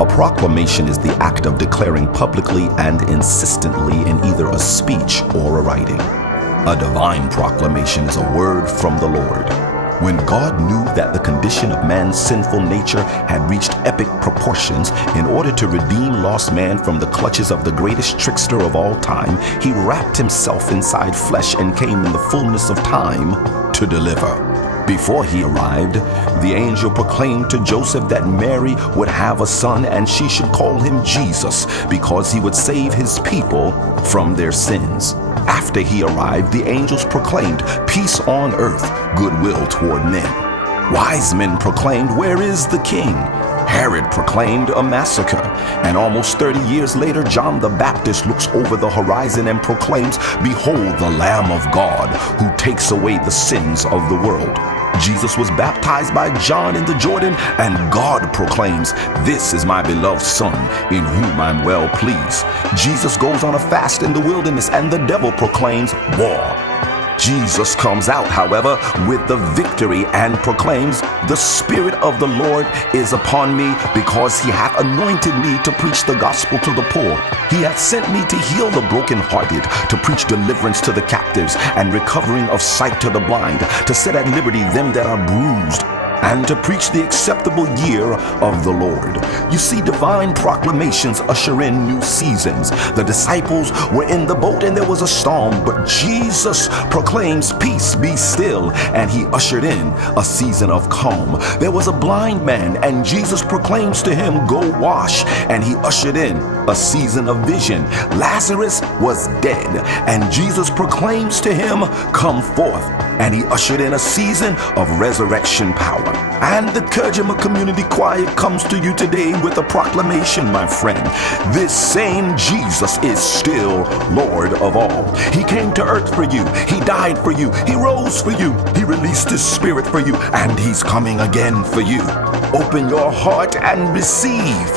A proclamation is the act of declaring publicly and insistently in either a speech or a writing. A divine proclamation is a word from the Lord. When God knew that the condition of man's sinful nature had reached epic proportions, in order to redeem lost man from the clutches of the greatest trickster of all time, he wrapped himself inside flesh and came in the fullness of time to deliver. Before he arrived, the angel proclaimed to Joseph that Mary would have a son and she should call him Jesus because he would save his people from their sins. After he arrived, the angels proclaimed peace on earth, goodwill toward men. Wise men proclaimed, "Where is the king?" Herod proclaimed a massacre. And almost 30 years later, John the Baptist looks over the horizon and proclaims, "Behold the Lamb of God who takes away the sins of the world." Jesus was baptized by John in the Jordan, and God proclaims, "This is my beloved Son, in whom I'm well pleased." Jesus goes on a fast in the wilderness, and the devil proclaims war. Jesus comes out, however, with the victory and proclaims, "The Spirit of the Lord is upon me, because he hath anointed me to preach the gospel to the poor. He hath sent me to heal the brokenhearted, to preach deliverance to the captives, and recovering of sight to the blind, to set at liberty them that are bruised, and to preach the acceptable year of the Lord." You see, divine proclamations usher in new seasons. The disciples were in the boat and there was a storm, but Jesus proclaims, "Peace, be still," and he ushered in a season of calm. There was a blind man and Jesus proclaims to him, "Go wash," and he ushered in a season of vision. Lazarus was dead and Jesus proclaims to him, "Come forth," and he ushered in a season of resurrection power. And the Kergma Community Choir comes to you today with a proclamation, my friend. This same Jesus is still Lord of all. He came to earth for you. He died for you. He rose for you. He released his Spirit for you. And he's coming again for you. Open your heart and receive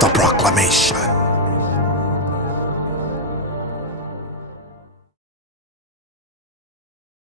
the proclamation.